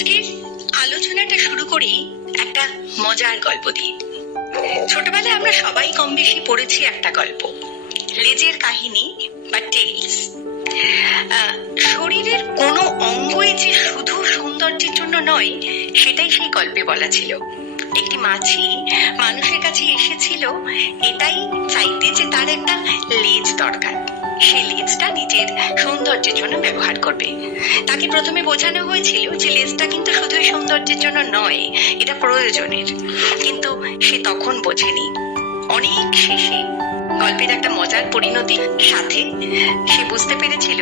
আজকের আলোচনাটা শুরু করি একটা মজার গল্প দিয়ে। ছোটবেলায় আমরা সবাই কম বেশি পড়েছি একটা গল্প, লেজের কাহিনী বা টেলস। শরীরের কোনো অঙ্গই যে শুধু সৌন্দর্যের জন্য নয়, সেটাই সেই গল্পে বলা ছিল। একটি মাছি মানুষের কাছে এসেছিল এটাই চাইতে যে তার একটা লেজ দরকার, সেই লেজটা নিজের সৌন্দর্যের জন্য ব্যবহার করবে। তাকে প্রথমে বোঝানো হয়েছিল যে লেজটা কিন্তু শুধুই সৌন্দর্যের জন্য নয়, এটা প্রয়োজনের, কিন্তু সে তখন বোঝেনি। অনেক শেষে গল্পের একটা মজার পরিণতির সাথে সে বুঝতে পেরেছিল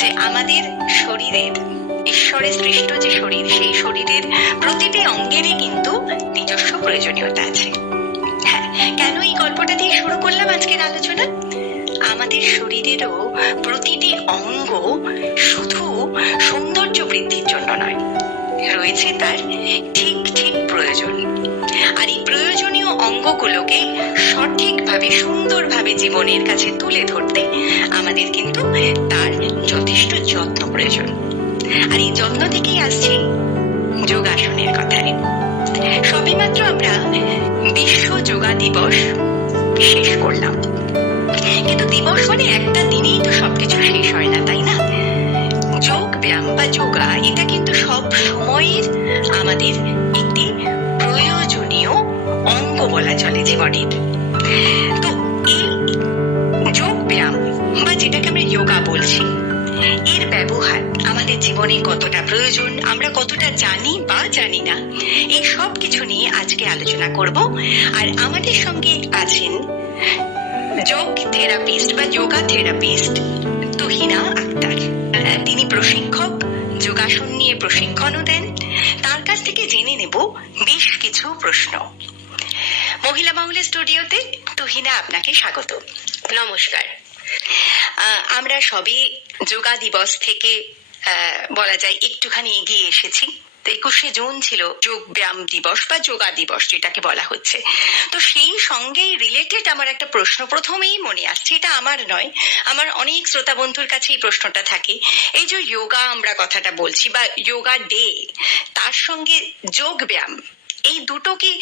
যে আমাদের শরীরের, ঈশ্বরের সৃষ্ট যে শরীর, সেই শরীরের প্রতিটি অঙ্গেরই কিন্তু নিজস্ব প্রয়োজনীয়তা আছে। হ্যাঁ, কেন এই গল্পটা দিয়ে শুরু করলাম আজকের আলোচনা? আমাদের শরীরেরও প্রতিটি অঙ্গ শুধু সৌন্দর্য বৃদ্ধির জন্য নয়, রয়েছে তার ঠিক ঠিক প্রয়োজন। আর এই প্রয়োজনীয় অঙ্গগুলোকে সঠিকভাবে, সুন্দরভাবে জীবনের কাছে তুলে ধরতে আমাদের কিন্তু তার যথেষ্ট যত্ন প্রয়োজন। আর এই যত্ন থেকেই আসছে যোগাসনের কথায়। সবেমাত্র আমরা বিশ্ব যোগা দিবস শেষ করলাম, কিন্তু দিবস মানে একটা দিনেই তো সবকিছু শেষ হয় না, তাই না? যোগ ব্যায়াম বা যোগা এটা কিন্তু সব সময়ের আমাদের একটি প্রয়োজনীয় অঙ্গ বলা চলে জীবনের। তো এই যোগ ব্যায়াম বা যেটাকে আমরা যোগা বলছি, এর ব্যবহার আমাদের জীবনে কতটা প্রয়োজন, আমরা কতটা জানি বা জানি না, এই সব কিছু নিয়ে আজকে আলোচনা করব। আর আমাদের সঙ্গে আছেন যোগ থেরাপিস্ট বা যোগা থেরাপিস্ট তুহিনা আক্তার। তিনি প্রশিক্ষক, যোগাসন নিয়ে প্রশিক্ষণও দেন। তার কাছ থেকে জেনে নেব বেশ কিছু প্রশ্ন। মহিলা বাউলের স্টুডিওতে তুহিনা, আপনাকে স্বাগত। নমস্কার। আমরা সবে যোগা দিবস থেকে বলা যায় একটুখানি এগিয়ে এসেছি। 21শে জুন ছিল যোগ ব্যায়াম দিবস বা যোগা দিবস যেটাকে বলা হচ্ছে। তো সেই সঙ্গেই রিলেটেড আমার একটা প্রশ্ন প্রথমেই মনে আসছে, এটা আমার নয়, আমার অনেক শ্রোতা বন্ধুর কাছে এই প্রশ্নটা থাকে। এই যে যোগা আমরা কথাটা বলছি বা যোগা ডে, তার সঙ্গে যোগ ব্যায়াম, এই দুটো কি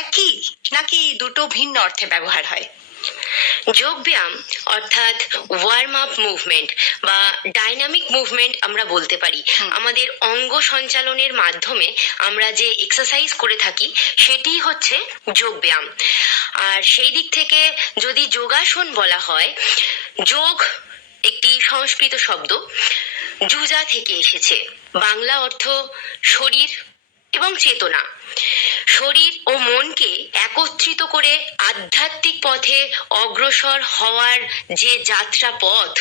একই নাকি এই দুটো ভিন্ন অর্থে ব্যবহার হয়? যোগ ব্যায়াম অর্থাৎ ওয়ার্ম আপ মুভমেন্ট বা ডাইনামিক মুভমেন্ট আমরা বলতে পারি। আমাদের অঙ্গ সঞ্চালনের মাধ্যমে আমরা যে এক্সারসাইজ করে থাকি সেটি হচ্ছে যোগ ব্যায়াম। আর সেই দিক থেকে যদি যোগাসন বলা হয়, যোগ একটি সংস্কৃত শব্দ, যুজা থেকে এসেছে। বাংলা অর্থ শরীর এবং চেতনা। শরীর ও মনকে একত্রিত করে আধ্যাত্মিক পথে অগ্রসর হওয়ার যে যাত্রা পথ,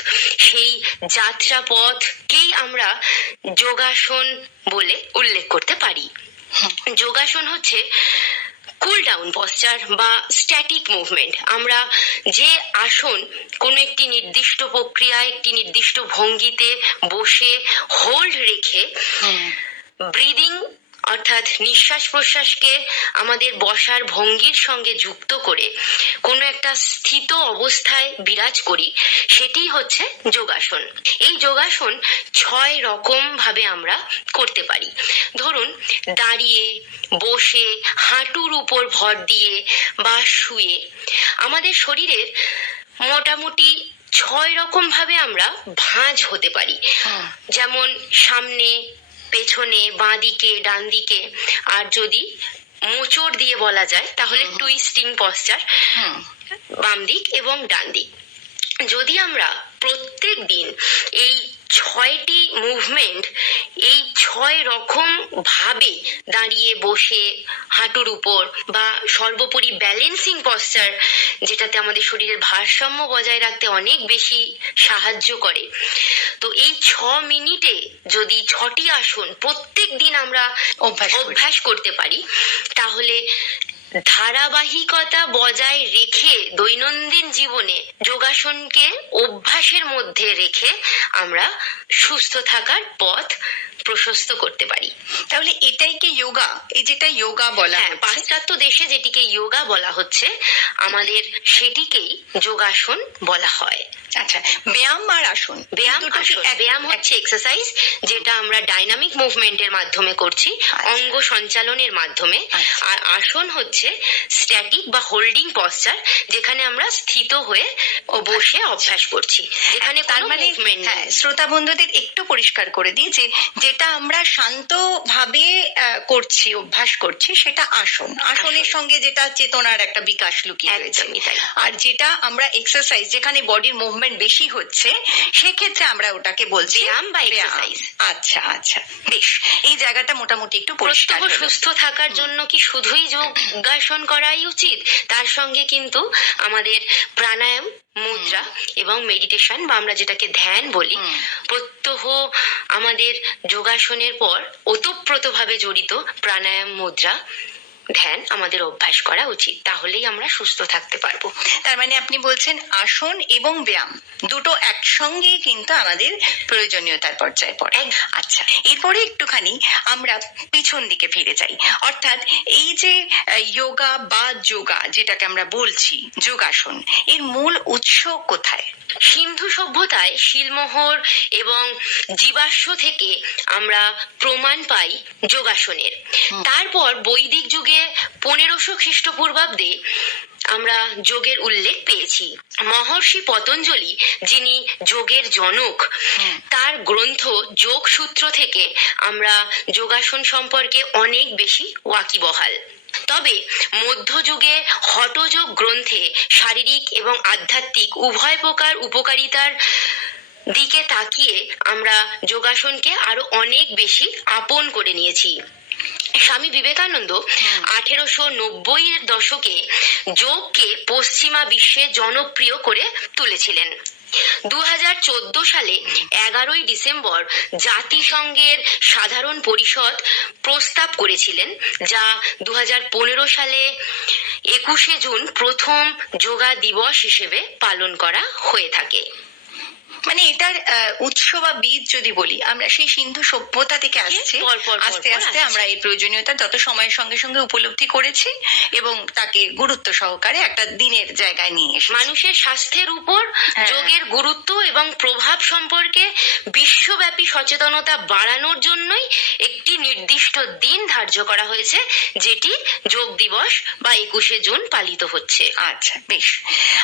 সেই যাত্রা পথকেই আমরা যোগাসন বলে উল্লেখ করতে পারি। যোগাসন হচ্ছে কুল ডাউন পশ্চার বা স্ট্যাটিক মুভমেন্ট। আমরা যে আসন কোনো একটি নির্দিষ্ট প্রক্রিয়ায়, একটি নির্দিষ্ট ভঙ্গিতে বসে হোল্ড রেখে ব্রিদিং অর্থাৎ নিঃশ্বাস প্রশ্বাসকে আমাদের বসার ভঙ্গির সঙ্গে যুক্ত করে কোনো একটা স্থিত অবস্থায় বিরাজ করি, সেটি হচ্ছে যোগাসন। এই যোগাসন 6 রকম ভাবে আমরা করতে পারি। ধরুন, দাঁড়িয়ে, বসে, হাঁটুর উপর ভর দিয়ে বা শুয়ে। আমাদের শরীরের মোটামুটি 6 রকম ভাবে আমরা ভাঁজ হতে পারি, যেমন সামনে, পেছনে, বাঁ দিকে, ডান দিকে। আর যদি মোচড় দিয়ে বলা যায় তাহলে টুইস্টিং পশ্চার, বাম দিক এবং ডান দিক। যদি আমরা প্রত্যেক দিন এই 6টি মুভমেন্ট, এই 6 রকম ভাবে দাঁড়িয়ে, বসে, হাঁটুর উপর বা সর্বোপরি ব্যালেন্সিং পশ্চার, যেটাতে আমাদের শরীরের ভারসাম্য বজায় রাখতে অনেক বেশি সাহায্য করে, তো এই 6 মিনিটে যদি 6টি আসন প্রত্যেক দিন আমরা অভ্যাস করতে পারি, তাহলে ধারাবাহিকতা বজায় রেখে দৈনন্দিন জীবনে যোগাসনকে অভ্যাসের মধ্যে রেখে আমরা সুস্থ থাকার পথ প্রশস্ত করতে পারি। তাহলে এটাই কি যোগা? এই যেটা যোগা বলা হ্যাঁ, হচ্ছে, পাশ্চাত্য দেশে যেটিকে যোগা বলা হচ্ছে আমাদের সেটিকেই যোগাসন বলা হয়। আচ্ছা, ব্যায়াম আর আসন, এই ব্যায়াম দুটো কি আসন, এক- ব্যায়াম হচ্ছে এক্সারসাইজ যেটা আমরা ডাইনামিক মুভমেন্টের মাধ্যমে করছি, আচ্ছা। অঙ্গ সঞ্চালনের মাধ্যমে। আচ্ছা। আর আসন হচ্ছে স্ট্যাটিক বা হোল্ডিং পশ্চার, যেখানে আমরা স্থিত হয়ে ও বসে অভ্যাস করছি, যেখানে তার কোনো মানে মুভমেন্ট হ্যাঁ, শ্রোতা বন্ধুদের একটু পরিষ্কার করে দিই যে যেটা আমরা শান্ত ভাবে করছি, অভ্যাস করছি, সেটা আসন। আসনের আসন। সঙ্গে যেটা চেতনার একটা বিকাশ লুকিয়ে রয়েছে। একদমই তাই। আর যেটা আমরা এক্সারসাইজ, যেখানে বডির মুভমেন্ট বেশি হচ্ছে, সেক্ষেত্রে আমরা ওটাকে বলছি ব্যায়াম বা ব্যায়াম। exercise। আচ্ছা আচ্ছা, বেশ, এই জায়গাটা মোটামুটি একটু পরিষ্কার প্রত্যহ হলো। সুস্থ থাকার জন্য কি শুধুই যোগাসন করাই উচিত? তার সঙ্গে কিন্তু আমাদের প্রাণায়াম, মুদ্রা এবং মেডিটেশন বা আমরা যেটাকে ধ্যান বলি, প্রত্যহ আমাদের যোগাসনের পর ওতপ্রোতভাবে জড়িত প্রাণায়াম, মুদ্রা, ধ্যান আমাদের অভ্যাস করা উচিত। তাহলেই আমরা সুস্থ থাকতে পারবো। তার মানে আপনি বলছেন আসন এবং ব্যায়াম দুটো একসঙ্গে কিন্তু আমাদের প্রয়োজনীয়তার পর্যায়ে পড়ে। আচ্ছা, এরপরে একটুখানি আমরা পিছন দিকে ফিরে যাই। অর্থাৎ এই যে যোগা বা যোগা যেটাকে আমরা বলছি যোগাসন, এর মূল উৎস কোথায়? সিন্ধু সভ্যতায় শিলমোহর এবং জীবাশ্ম থেকে আমরা প্রমাণ পাই যোগাসনের। তারপর বৈদিক যুগে 1500 খ্রিস্টপূর্বাব্দে আমরা যোগের উল্লেখ পেয়েছি। মহর্ষি পতঞ্জলি, যিনি যোগের জনক, তার গ্রন্থ যোগ সূত্র থেকে আমরা যোগাসন সম্পর্কে অনেক বেশি ওয়াকিবহাল। তবে মধ্যযুগে হঠযোগ গ্রন্থে শারীরিক এবং আধ্যাত্মিক উভয় প্রকার উপকারিতার দিকে তাকিয়ে আমরা যোগাসনকে আরো অনেক বেশি আপন করে নিয়েছি। স্বামী বিবেকানন্দ 1890-এর দশকে যোগকে পশ্চিমা বিশ্বে জনপ্রিয় করে তুলেছিলেন। 2014 সালে 11ই ডিসেম্বর জাতিসংঘের সাধারণ পরিষদ প্রস্তাব করেছিলেন, যা 2015 সালে 21শে জুন প্রথম যোগা দিবস হিসেবে পালন করা হয়ে থাকে। মানে এটার উৎস বা বীজ যদি বলি, আমরা সেই সিন্ধু সভ্যতা থেকে আসছে, পর আস্তে আস্তে আসছে। আমরা এই প্রয়োজনীয়তা যত সময়ের সঙ্গে সঙ্গে উপলব্ধি করেছি এবং তাকে গুরুত্ব সহকারে একটা দিনের জায়গায় নিয়ে এসেছি। মানুষের স্বাস্থ্যের উপর হ্যাঁ। যোগের গুরুত্ব এবং প্রভাব সম্পর্কে বিশ্বব্যাপী সচেতনতা বাড়ানোর জন্যই একটি নির্দিষ্ট দিন ধার্য করা হয়েছে, যেটি যোগ দিবস বা 21শে জুন পালিত হচ্ছে। আচ্ছা, বেশ।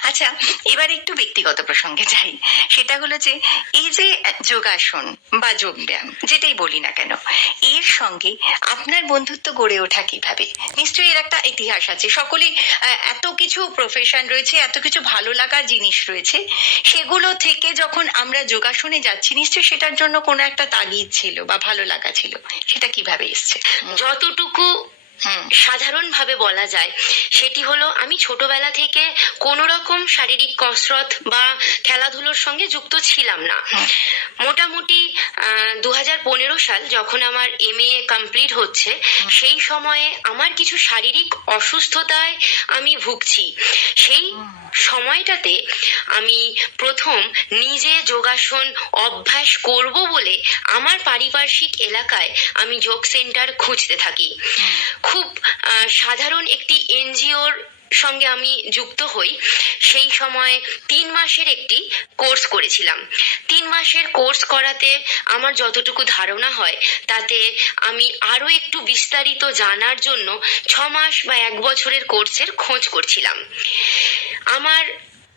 আচ্ছা, এবার একটু ব্যক্তিগত প্রসঙ্গে যাই। সেটা হলো যে এই যে যোগাসন বা যোগ ব্যায়াম যেটাই বলি না কেন, এর সঙ্গে আপনার বন্ধুত্ব গড়ে ওঠা কিভাবে? নিশ্চয়ই এর একটা ইতিহাস আছে। সকলেই এত কিছু প্রফেশন রয়েছে, এত কিছু ভালো লাগার জিনিস রয়েছে, সেগুলো থেকে যখন আমরা যোগাসনে যাচ্ছি, নিশ্চয়ই সেটার জন্য কোনো একটা তাগিদ ছিল বা ভালো লাগা ছিল। সেটা কিভাবে এসছে? যতটুকু সাধারণভাবে বলা যায় সেটি হলো, আমি ছোটবেলা থেকে কোনো রকম শারীরিক কসরত বা খেলাধুলোর সঙ্গে যুক্ত ছিলাম না। মোটামুটি 2015 সাল যখন আমার MA কমপ্লিট হচ্ছে, সেই সময়ে আমার কিছু শারীরিক অসুস্থতায় আমি ভুগছি। সেই সময়টাতে আমি প্রথম নিজে যোগাসন অভ্যাস করব বলে আমার পারিপার্শ্বিক এলাকায় আমি যোগ সেন্টার খুঁজতে থাকি। খুব সাধারণ একটি NGOর সঙ্গে আমি যুক্ত হই। সেই সময় 3 মাসের একটি কোর্স করেছিলাম। 3 মাসের কোর্স করাতে আমার যতটুকু ধারণা হয়, তাতে আমি আরো একটু বিস্তারিত জানার জন্য 6 মাস বা 1 বছরের কোর্সের খোঁজ করছিলাম। আমার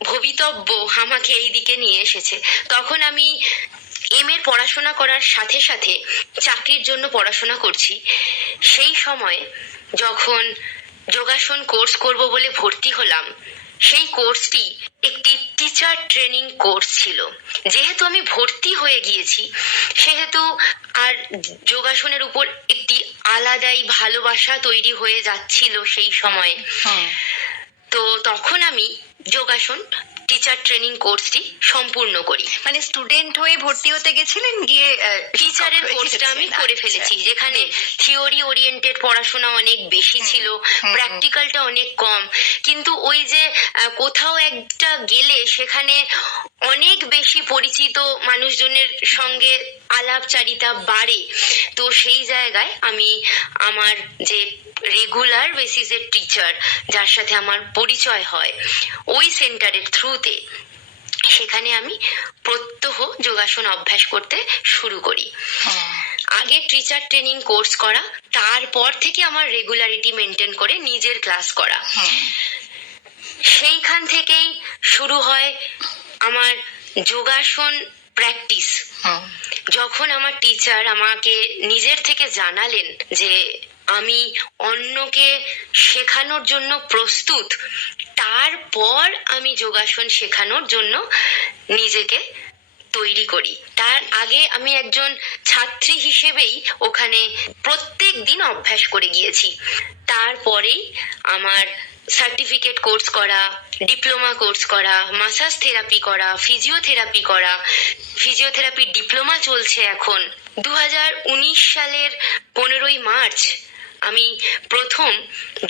ভবিতব্য আমাকে এই দিকে নিয়ে এসেছে। তখন আমি MA পড়াশোনা করার সাথে সাথে চাকরির জন্য পড়াশোনা করছি। সেই সময় যখন যোগাসন কোর্স করব বলে ভর্তি হলাম, সেই কোর্সটি একটি টিচার ট্রেনিং কোর্স ছিল। যেহেতু আমি ভর্তি হয়ে গিয়েছি, সেহেতু আর যোগাসনের উপর একটি আলাদাই ভালোবাসা তৈরি হয়ে যাচ্ছিল সেই সময়ে। তো তখন আমি যোগাসন টিচার ট্রেনিং কোর্সটি সম্পূর্ণ করি। মানে স্টুডেন্ট হয়ে ভর্তি হতে গেছিলেন, গিয়ে টিচারের কোর্সটা আমি করে ফেলেছি, যেখানে থিওরি ওরিয়েন্টেড পড়াশোনা অনেক বেশি ছিল, প্র্যাকটিক্যালটা অনেক কম। কিন্তু ওই যে কোথাও একটা গেলে সেখানে অনেক বেশি পরিচিত মানুষজনের সঙ্গে আলাপচারিতা বাড়ে, তো সেই জায়গায় আমি আমার যে রেগুলার বেসিসের টিচার যার সাথে আমার পরিচয় হয় ওই সেন্টারের থ্রুতে সেখানে আমি প্রত্যহ যোগাসন অভ্যাস করতে শুরু করি। আগে টিচার ট্রেনিং কোর্স করা, তারপর থেকে আমার রেগুলারিটি মেনটেন করে নিজের ক্লাস করা। সেইখান থেকেই শুরু হয় আমার যোগাসন প্র্যাকটিস। যখন আমার টিচার আমাকে নিজের থেকে জানালেন যে আমি অন্যকে শেখানোর জন্য প্রস্তুত, তারপর আমি যোগাসন শেখানোর জন্য নিজেকে তৈরি করি। তার আগে আমি একজন ছাত্রী হিসেবেই ওখানে প্রত্যেক দিন অভ্যাস করে গিয়েছি। তারপরেই আমার সার্টিফিকেট কোর্স করা, ডিপ্লোমা কোর্স করা, মাসাজ থেরাপি করা, ফিজিওথেরাপি করা, ফিজিওথেরাপি ডিপ্লোমা চলছে এখন। 2019 সালের 15ই মার্চ আমি প্রথম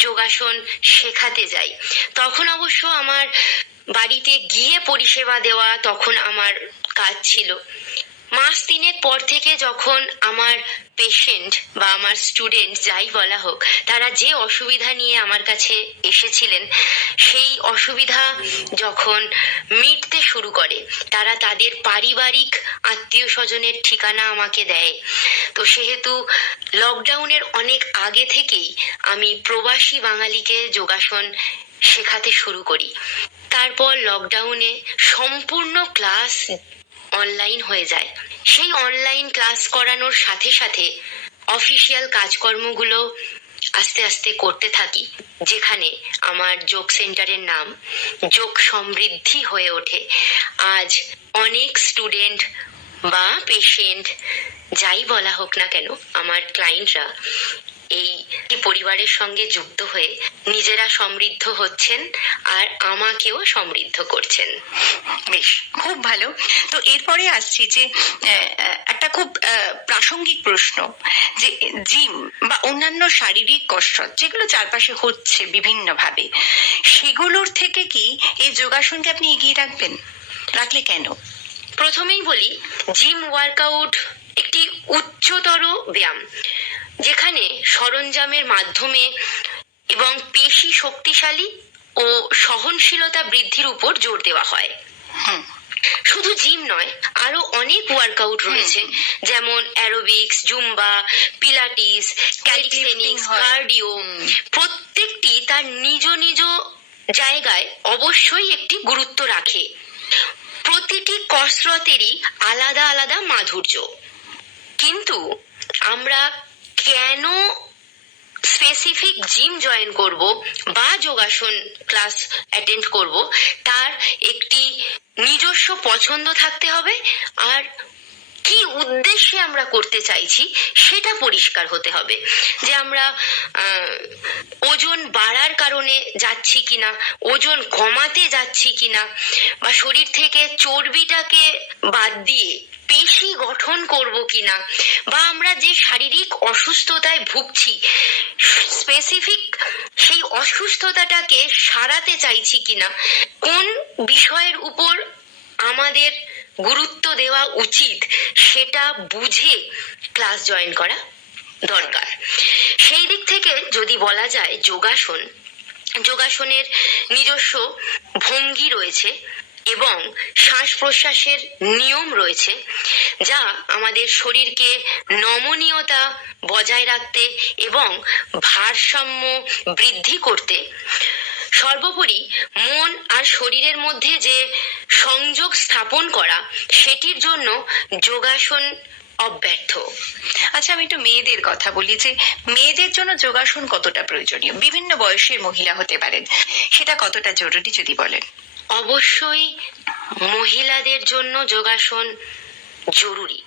যোগাসন শেখাতে যাই। তখন অবশ্য আমার বাড়িতে গিয়ে পরিষেবা দেওয়া তখন আমার কাজ ছিল। মাস 3 পর থেকে যখন আমার পেশেন্ট বা আমার স্টুডেন্ট যাই বলা হোক, তারা যে অসুবিধা নিয়ে আমার কাছে এসেছিলেন, সেই অসুবিধা যখন মিটতে শুরু করে, তারা তাদের পারিবারিক আত্মীয় স্বজনের ঠিকানা আমাকে দেয়। তো সেহেতু লকডাউনের অনেক আগে থেকেই আমি প্রবাসী বাঙালিকে যোগাসন শেখাতে শুরু করি। তারপর লকডাউনে সম্পূর্ণ ক্লাস অনলাইন হয়ে যায়। সেই অনলাইন ক্লাস করানোর সাথে সাথে অফিসিয়াল কাজকর্মগুলো আস্তে আস্তে করতে থাকি, যেখানে আমার যোগ সেন্টারের নাম যোগ সমৃদ্ধি হয়ে ওঠে। আজ অনেক স্টুডেন্ট বা পেশেন্ট যাই বলা হোক না কেন, আমার ক্লায়েন্টরা এই পরিবারের সঙ্গে যুক্ত হয়ে নিজেরা সমৃদ্ধ হচ্ছেন আর আমাকেও সমৃদ্ধ করছেন। বেশ, খুব ভালো। তো এরপরে আসছি যে একটা খুব প্রাসঙ্গিক প্রশ্ন, যে জিম বা অন্যান্য শারীরিক কসরত যেগুলো চারপাশে হচ্ছে বিভিন্ন ভাবে, সেগুলোর থেকে কি এই যোগাসনকে আপনি এগিয়ে রাখলে কেন? প্রথমেই বলি, জিম ওয়ার্কআউট একটি উচ্চতর ব্যায়াম, যেখানে সরঞ্জামের মাধ্যমে এবং পেশি শক্তিশালী ও সহনশীলতা বৃদ্ধির উপর জোর দেওয়া হয়। শুধু জিম নয়, আরো অনেক ওয়ার্কআউট রয়েছে, যেমন অ্যারোবিক্স, জুম্বা, পিলাটিস, ক্যালিথেনিক্স, কার্ডিও। প্রত্যেকটি তার নিজ নিজ জায়গায় অবশ্যই একটি গুরুত্ব রাখে। প্রতিটি কসরতেরই আলাদা আলাদা মাধুর্য। কিন্তু আমরা কেন স্পেসিফিক জিম জয়েন করব বা যোগাসন ক্লাস অ্যাটেন্ড করব, তার একটি নিজস্ব পছন্দ থাকতে হবে, আর কি উদ্দেশ্যে আমরা করতে চাইছি সেটা পরিষ্কার হতে হবে। যে আমরা ওজন বাড়ার কারণে যাচ্ছি কিনা, ওজন কমাতে যাচ্ছি কিনা, বা শরীর থেকে চর্বিটাকে বাদ দিয়ে পেশি গঠন করব কিনা, বা আমরা যে শারীরিক অসুস্থতায় ভুগছি স্পেসিফিক সেই অসুস্থতাটাকে সারাতে চাইছি কিনা, কোন বিষয়ের উপর আমাদের গুরুত্ব দেওয়া উচিত সেটা বুঝে ক্লাস জয়েন করা দরকার। সেই দিক থেকে যদি বলা যায়, যোগাসনের নিজস্ব ভঙ্গি রয়েছে এবং শ্বাস প্রশ্বাসের নিয়ম রয়েছে, যা আমাদের শরীরকে নমনীয়তা বজায় রাখতে এবং ভারসাম্য বৃদ্ধি করতে, সর্বোপরি মন আর শরীরের মধ্যে যে সংযোগ স্থাপন করা, সেটির জন্য যোগাসন অব্যর্থ। আচ্ছা, আমি একটু মেয়েদের কথা বলি, যে মেয়েদের জন্য যোগাসন কতটা প্রয়োজনীয়? বিভিন্ন বয়সের মহিলা হতে পারেন, সেটা কতটা জরুরি যদি বলেন। অবশ্যই মহিলাদের জন্য যোগাসন জরুরি,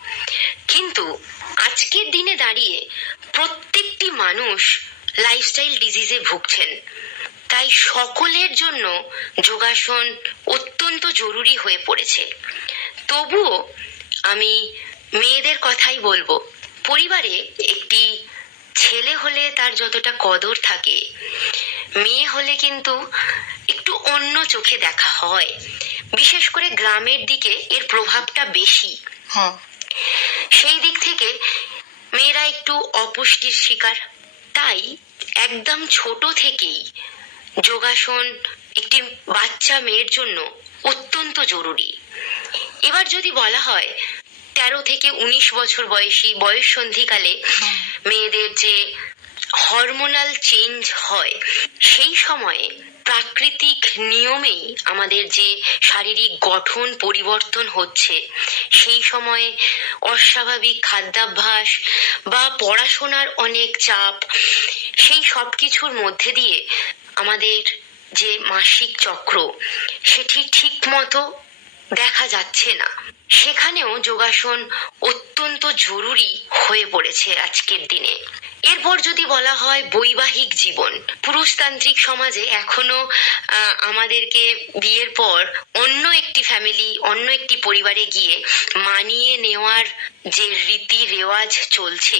কিন্তু আজকের দিনে দাঁড়িয়ে প্রত্যেকটি মানুষ লাইফস্টাইল ডিজিজে ভুগছেন। তাই সকলের জন্য যোগাসন অত্যন্ত জরুরি হয়ে পড়েছে। তবুও আমি মেয়েদের কথাই বলবো, পরিবারে একটি ছেলে হলে তার যতটা কদর থাকে, মেয়ে হলে কিন্তু একটু অন্য চোখে দেখা হয়। বিশেষ করে গ্রামের দিকে এর প্রভাবটা বেশি। সেই দিক থেকে মেয়েরা একটু অপুষ্টির শিকার। তাই একদম ছোট থেকেই যোগাসন একটি বাচ্চা মেয়ের জন্য অত্যন্ত জরুরি। এবার যদি বলা হয় 13 থেকে 19 বছর বয়সী বয়ঃসন্ধিকালে মেয়েদের যে হরমোনাল চেঞ্জ হয়, সেই সময়ে প্রাকৃতিক নিয়মেই আমাদের যে শারীরিক গঠন পরিবর্তন হচ্ছে, সেই সময়ে অস্বাভাবিক খাদ্যাভ্যাস বা পড়াশোনার অনেক চাপ, সেই সব কিছুর মধ্যে দিয়ে আমাদের যে মাসিক চক্র সেটি ঠিক মতো দেখা যাচ্ছে না। সেখানেও যোগাসন অত্যন্ত জরুরি হয়ে পড়েছে আজকের দিনে। এরপর যদি বলা হয় বৈবাহিক জীবন, পুরুষতান্ত্রিক সমাজে এখনো আমাদেরকে বিয়ের পর অন্য একটি ফ্যামিলি, অন্য একটি পরিবারে গিয়ে মানিয়ে নেওয়ার যে রীতি রেওয়াজ চলছে,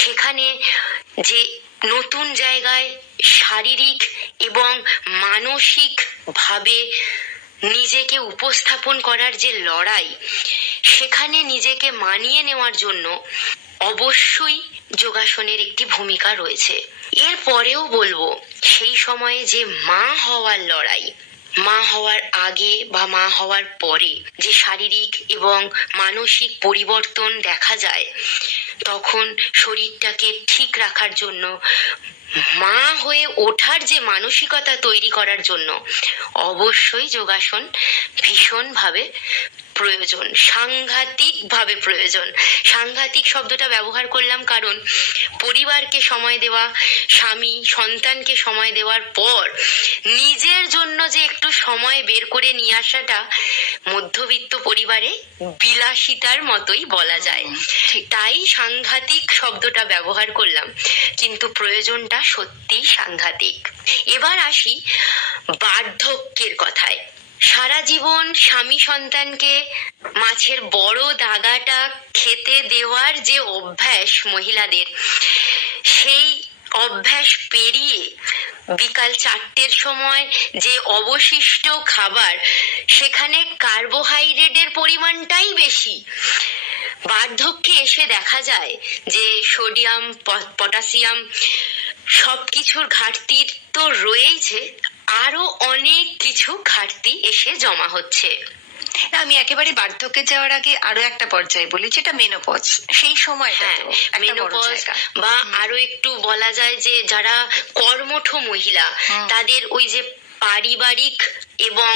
সেখানে যে নতুন জায়গায় শারীরিক এবং মানসিক ভাবে নিজেকে উপস্থাপন করার যে লড়াই, সেখানে নিজেকে মানিয়ে নেওয়ার জন্য অবশ্যই যোগাসনের একটি ভূমিকা রয়েছে। এর পরেও বলবো, সেই সময়ে যে মা হওয়ার লড়াই, মা হওয়ার আগে বা মা হওয়ার পরে যে শারীরিক এবং মানসিক পরিবর্তন দেখা যায়, তখন শরীরটাকে ঠিক রাখার জন্য, মা হয়ে ওঠার যে মানসিকতা তৈরি করার জন্য অবশ্যই যোগাসন ভীষণভাবে প্রয়োজন, সাংঘাতিকভাবে প্রয়োজন। সাংঘাতিক শব্দটা ব্যবহার করলাম কারণ পরিবারকে সময় দেওয়া, স্বামী সন্তানকে সময় দেওয়ার পর নিজের জন্য যে একটু সময় বের করে নিয়ে আসাটা মধ্যবিত্ত পরিবারে বিলাসিতার মতোই বলা যায়। তাই সাংঘাতিক শব্দটা ব্যবহার করলাম, কিন্তু প্রয়োজনটা সত্যিই সাংঘাতিক। এবার আসি বার্ধক্যের কথায়। সারা জীবন স্বামী সন্তানকে মাছের বড় দাগাটা খেতে দেওয়ার যে অভ্যাস মহিলাদের, সেই অভ্যাস পেরিয়ে বিকাল 4টের সময় যে অবশিষ্ট খাবার, সেখানে কার্বোহাইড্রেটের পরিমাণটাই বেশি। বার্ধক্যে এসে দেখা যায় যে সোডিয়াম, পটাশিয়াম সবকিছুর ঘাটতির তো রয়েইছে, আরো অনেক কিছু ঘাটতি এসে জমা হচ্ছে। আমি একেবারে বার্ধক্যে যাওয়ার আগে আরো একটা পর্যায়ে বলি, যেটা মেনোপজ। সেই সময় মেনোপজ বা আরো একটু বলা যায় যে যারা কর্মঠ মহিলা, তাদের ওই যে পারিবারিক এবং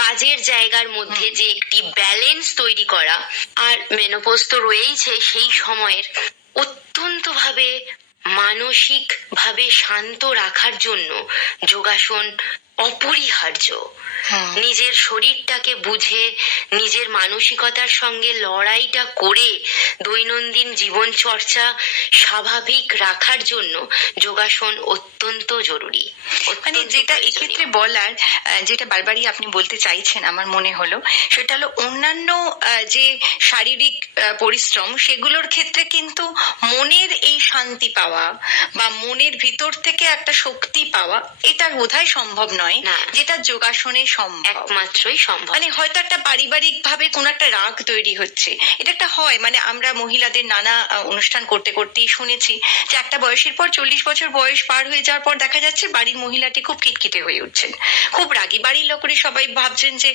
কাজের জায়গার মধ্যে যে একটি ব্যালেন্স তৈরি করা, আর মেনোপজ তো রয়েইছে, সেই সময়ের অত্যন্ত ভাবে মানসিক ভাবে শান্ত রাখার জন্য যোগাসন অপরিহার্য। নিজের শরীরটাকে বুঝে, নিজের মানসিকতার সঙ্গে লড়াইটা করে দৈনন্দিন জীবন চর্চা স্বাভাবিক রাখার জন্য যোগাসন অত্যন্ত জরুরি। মানে যেটা এক্ষেত্রে বলার, যেটা বারবারই আপনি বলতে চাইছেন আমার মনে হলো, সেটা হলো অন্যান্য যে শারীরিক পরিশ্রম, সেগুলোর ক্ষেত্রে কিন্তু মনের এই শান্তি পাওয়া বা মনের ভিতর থেকে একটা শক্তি পাওয়া, এটা বোধহয় সম্ভব নয়, যেটা যোগাসনে সম্ভব, একমাত্রই সম্ভব। মানে হয়তো একটা পারিবারিক ভাবে কোন একটা রাগ তৈরি হচ্ছে, এটা একটা হয়, মানে আমরা মহিলাদের নানা অনুষ্ঠান করতে করতেই শুনেছি যে একটা বয়সের পর, 40 বছর বয়স পার হয়ে যাওয়ার পর দেখা যাচ্ছে বাড়ির মহিলাটি খুব খিটখিটে হয়ে উঠছেন, খুব রাগী। বাড়ির লোকেরা সবাই ভাবছেন যে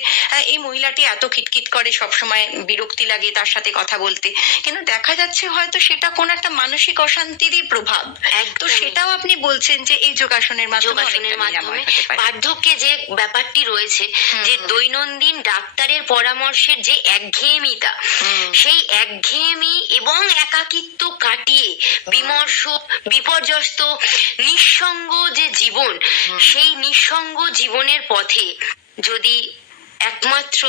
এই মহিলাটি এত খিটখিট করে, সবসময় বিরক্তি লাগে তার সাথে কথা বলতে, কিন্তু দেখা যাচ্ছে হয়তো সেটা কোন একটা মানসিক অশান্তিরই প্রভাব। তো সেটাও আপনি বলছেন যে এই যোগাসনের মাধ্যমে বার্ধক্যে যে ব্যাপারটি রয়েছে, যে দৈনন্দিন ডাক্তারের পরামর্শের যে একঘেয়েমিটা, সেই একঘেয়েমি এবং একাকিত্ব কাটিয়ে বিমর্ষ, বিপর্যস্ত, নিঃসঙ্গ যে জীবন, সেই নিঃসঙ্গ জীবনের পথে যদি একমাত্র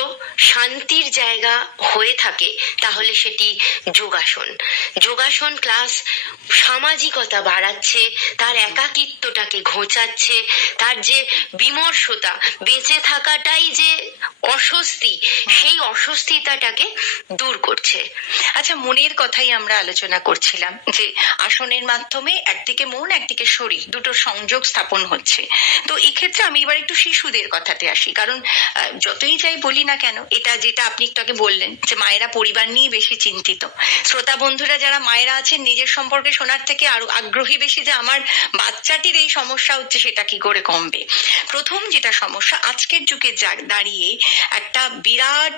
শান্তির জায়গা হয়ে থাকে তাহলে সেটি যোগাসন। যোগাসন ক্লাস সামাজিকতা বাড়াচ্ছে, তার একাকিত্বটাকে ঘোচাচ্ছে, তার যে বিমর্ষতা, বেঁচে থাকাটাই যে অস্বস্তি, সেই অস্বস্তিতাটাকে দূর করছে। আচ্ছা, মনের কথাই আমরা আলোচনা করছিলাম যে আসনের মাধ্যমে একদিকে মন একদিকে শরীর দুটো সংযোগ স্থাপন হচ্ছে। তো এক্ষেত্রে আমি এবার একটু শিশুদের কথাতে আসি, কারণ যতই যাই বলি না কেন, এটা যেটা আপনি একটু আগে বললেন যে মায়েরা পরিবার নিয়ে বেশি চিন্তিত। শ্রোতা বন্ধুরা যারা মায়েরা আছেন নিজের সম্পর্কে শোনার থেকে আরো আগ্রহী বেশি যে আমার বাচ্চাটির এই সমস্যা হচ্ছে, সেটা কি করে কমবে। প্রথম যেটা সমস্যা, আজকের যুগে দাঁড়িয়ে একটা বিরাট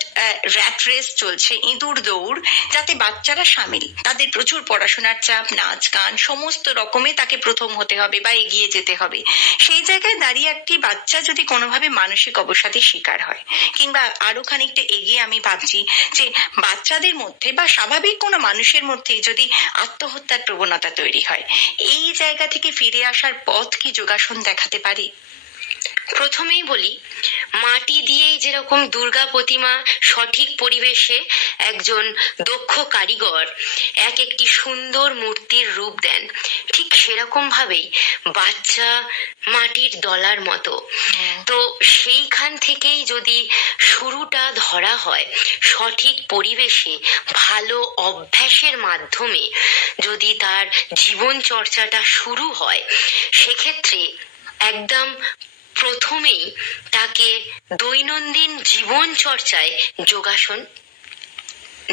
র্যাট রেস চলছে, ইঁদুর দৌড়, যাতে বাচ্চারা সামিল। তাদের প্রচুর পড়াশোনার চাপ, নাচ গান সমস্ত রকমে তাকে প্রথম হতে হবে বা এগিয়ে যেতে হবে। সেই জায়গায় দাঁড়িয়ে একটি বাচ্চা যদি কোনোভাবে মানসিক অবসাদের শিকার হয়, কিংবা আরো খানিকটা এগিয়ে আমি ভাবছি যে বাচ্চাদের মধ্যে বা স্বাভাবিক কোনো মানুষের মধ্যেই যদি আত্মহত্যার প্রবণতা তৈরি হয়, এই জায়গা থেকে ফিরে আসার পথ কি যোগাসন দেখাতে পারে? প্রথমেই বলি, মাটি দিয়েই যেরকম দুর্গা প্রতিমা সঠিক পরিবেশে একজন দক্ষ কারিগর একটি সুন্দর মূর্তির রূপ দেন, ঠিক সেরকম ভাবেই বাচ্চা মাটির দলার মতো। তো সেইখান থেকেই যদি শুরুটা ধরা হয়, সঠিক পরিবেশে ভালো অভ্যাসের মাধ্যমে যদি তার জীবন চর্চাটা শুরু হয়, সেক্ষেত্রে একদম প্রথমেই তাকে দৈনন্দিন জীবন চর্চায় যোগাসন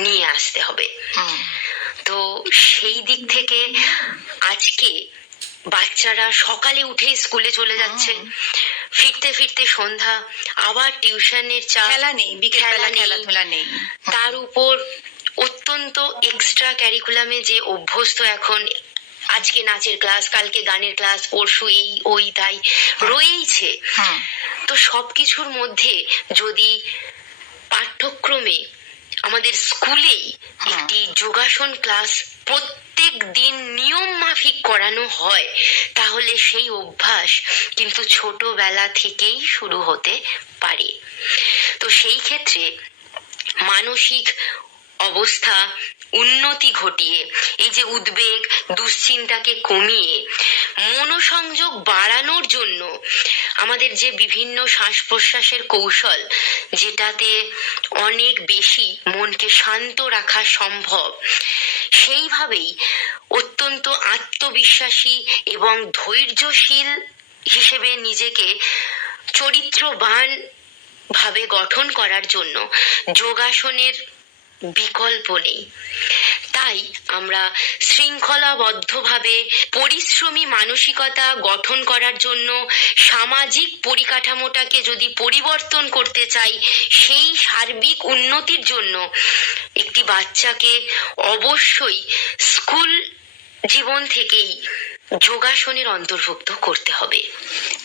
নিয়ে আসতে হবে। তো সেই দিক থেকে আজকে বাচ্চারা সকালে উঠে স্কুলে চলে যাচ্ছে, ফিরতে ফিরতে সন্ধ্যা, আবার টিউশনের চাপ, খেলা নেই, বিকেলবেলা খেলাধুলা নেই, তার উপর অত্যন্ত এক্সট্রা ক্যারিকুলামে যে অভ্যস্ত এখন, আজকে নাচের ক্লাস, কালকে গানের ক্লাস, পরশু এই ওই তাই রয়েইছে। তো সবকিছুর মধ্যে যদি পাঠ্যক্রমে আমাদের স্কুলেই একটি যোগাসন ক্লাস প্রত্যেক দিন নিয়ম মাফিক করানো হয়, তাহলে সেই অভ্যাস কিন্তু ছোটবেলা থেকেই শুরু হতে পারে। তো সেই ক্ষেত্রে মানসিক অবস্থা উন্নতি ঘটিয়ে, এই যে উদ্বেগ দুশ্চিন্তাকে কমিয়ে মনোসংযোগ বাড়ানোর জন্য আমাদের যে বিভিন্ন শ্বাস প্রশ্বাসের কৌশল, যেটাতে অনেক বেশি মনকে শান্ত রাখা সম্ভব, সেইভাবেই অত্যন্ত আত্মবিশ্বাসী এবং ধৈর্যশীল হিসেবে নিজেকে চরিত্রবান ভাবে গঠন করার জন্য যোগাসনের বিকল্প নেই। তাই আমরা শৃঙ্খলাবদ্ধভাবে পরিশ্রমী মানসিকতা গঠন করার জন্য সামাজিক পরিকাঠামোটাকে যদি পরিবর্তন করতে চাই, সেই সার্বিক উন্নতির জন্য একটি বাচ্চাকে অবশ্যই স্কুল জীবন থেকেই যোগাসনের অন্তর্ভুক্ত করতে হবে।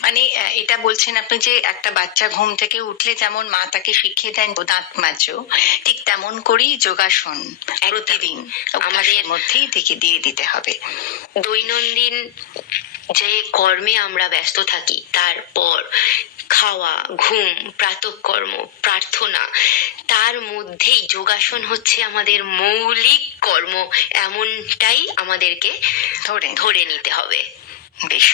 মানে এটা বলছেন আপনি যে একটা বাচ্চা ঘুম থেকে উঠলে যেমন মা তাকে শিখিয়ে দেন দাঁত মাজো, ঠিক তেমন করেই যোগাসন প্রতিদিন আমাদের মধ্যেই থেকে দিয়ে দিতে হবে। দৈনন্দিন যে কর্মে আমরা ব্যস্ত থাকি, তারপর খাওয়া, ঘুম, প্রাতঃকর্ম, প্রার্থনা, তার মধ্যেই যোগাসন হচ্ছে আমাদের মৌলিক কর্ম, এমনটাই আমাদেরকে ধরে নিতে হবে। বেশ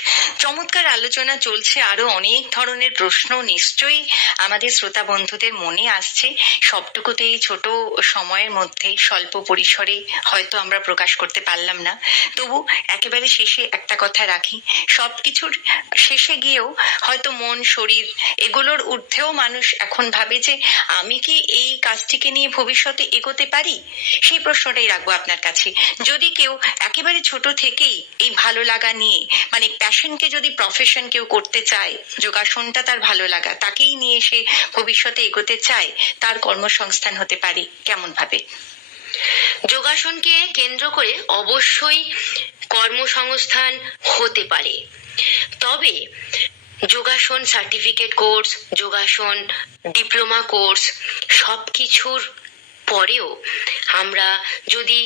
চমৎকার আলোচনা চলছে, আরো অনেক ধরনের প্রশ্ন নিশ্চয়ই আমাদের শ্রোতা বন্ধুদের মনে আসছে। সবটুকুতে এই ছোট সময়ের মধ্যে স্বল্প পরিসরে হয়তো আমরা প্রকাশ করতে পারলাম না, তবু একেবারে শেষে একটা কথা রাখি, সবকিছুর শেষে গিয়েও হয়তো মন, শরীর এগুলোর ঊর্ধ্বেও মানুষ এখন ভাবে যে আমি কি এই কাজটিকে নিয়ে ভবিষ্যতে এগোতে পারি। সেই প্রশ্নটাই রাখবো আপনার কাছে। যদি কেউ একেবারে ছোট থেকেই এই ভালো লাগা নিয়ে, মানে প্যাশনকে যদি প্রফেশন কেউ করতে চায়, যোগাসনটা তার ভালো লাগা, তাকেই নিয়ে সে ভবিষ্যতে এগোতে চায়, তার কর্মসংস্থান হতে পারে কেমন ভাবে? যোগাসনকে কেন্দ্র করে অবশ্যই কর্মসংস্থান হতে পারে, তবে যোগাসন সার্টিফিকেট কোর্স, যোগাসন ডিপ্লোমা কোর্স সবকিছুর পরেও আমরা যদি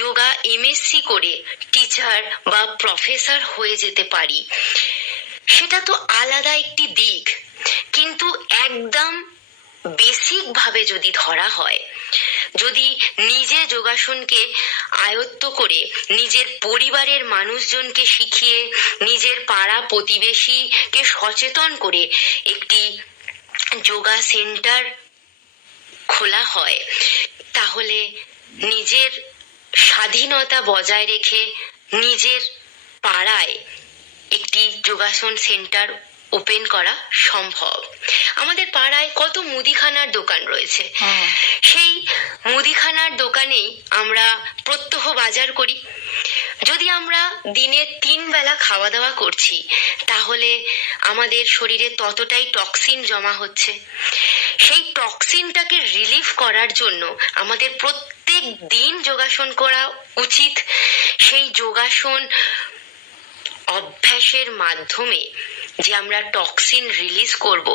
যোগা এমএসসি করে টিচার বা প্রফেসর হয়ে যেতে পারি, সেটা তো আলাদা একটি দিক, কিন্তু একদম বেসিক ভাবে যদি ধরা হয়, যদি নিজে যোগাসনকে আয়ত্ত করে নিজের পরিবারের মানুষজনকে শিখিয়ে নিজের পাড়া প্রতিবেশীকে সচেতন করে একটি যোগা সেন্টার খোলা হয়, তাহলে নিজের স্বাধীনতা বজায় রেখে নিজের পাড়ায় একটি যোগাসন সেন্টার ওপেন করা সম্ভব। আমাদের পাড়ায় কত মুদিখানার দোকান রয়েছে, সেই মুদিখানার দোকানেই আমরা প্রত্যহ বাজার করি। যদি আমরা দিনে 3 বেলা খাওয়া দাওয়া করছি, তাহলে আমাদের শরীরে ততটাই টক্সিন জমা হচ্ছে। সেই টক্সিনটাকে রিলিফ করার জন্য আমাদের প্রত্যেক দিন যোগাসন করা উচিত। সেই যোগাসন অভ্যাসের মাধ্যমে যে আমরা টক্সিন রিলিজ করব,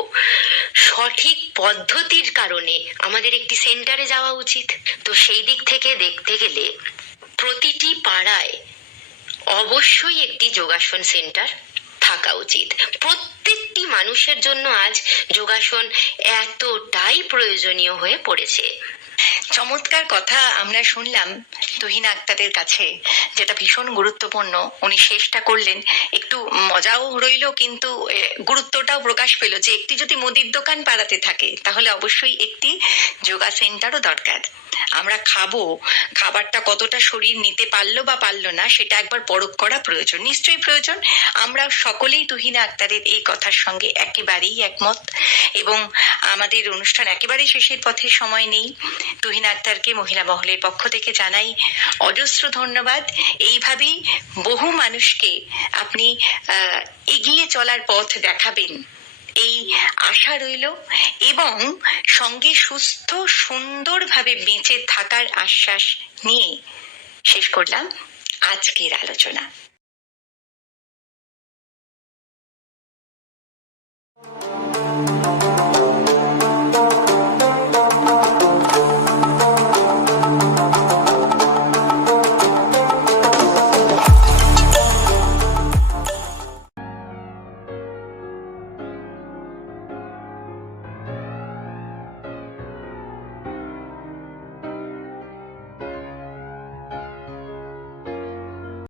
সঠিক পদ্ধতির কারণে আমাদের একটি সেন্টারে যাওয়া উচিত। তো সেই দিক থেকে দেখতে গেলে প্রতিটি পাড়ায় অবশ্যই একটি যোগাসন সেন্টার থাকা উচিত। প্রত্যেকটি মানুষের জন্য আজ যোগাসন এতটাই প্রয়োজনীয় হয়ে পড়েছে। চমৎকার কথা আমরা শুনলাম তুহিনা আক্তারের কাছে, যেটা ভীষণ গুরুত্বপূর্ণ। উনি শেষটা করলেন, একটু মজাও রইল, কিন্তু গুরুত্বটাও প্রকাশ পেল যে একটি যদি মুদির দোকান পাড়াতে থাকে, তাহলে অবশ্যই একটি যোগা সেন্টারও দরকার। আমরা খাবো, খাবারটা কতটা শরীর নিতে পারলো বা পারলো না, সেটা একবার পরখ করা প্রয়োজন, নিশ্চয়ই প্রয়োজন। আমরা সকলেই তুহিনা আক্তারের এই কথার সঙ্গে একেবারেই একমত। এবং আমাদের অনুষ্ঠান একেবারেই শেষের পথে, সময় নেই। তুহিনা আক্তারকে মহিলা মহলের পক্ষ থেকে জানাই অজস্র ধন্যবাদ। এইভাবেই বহু মানুষকে আপনি এগিয়ে চলার পথ দেখাবেন, এই আশা রইল, এবং সঙ্গে সুস্থ সুন্দরভাবে বেঁচে থাকার আশ্বাস নিয়ে শেষ করলাম আজকের আলোচনা।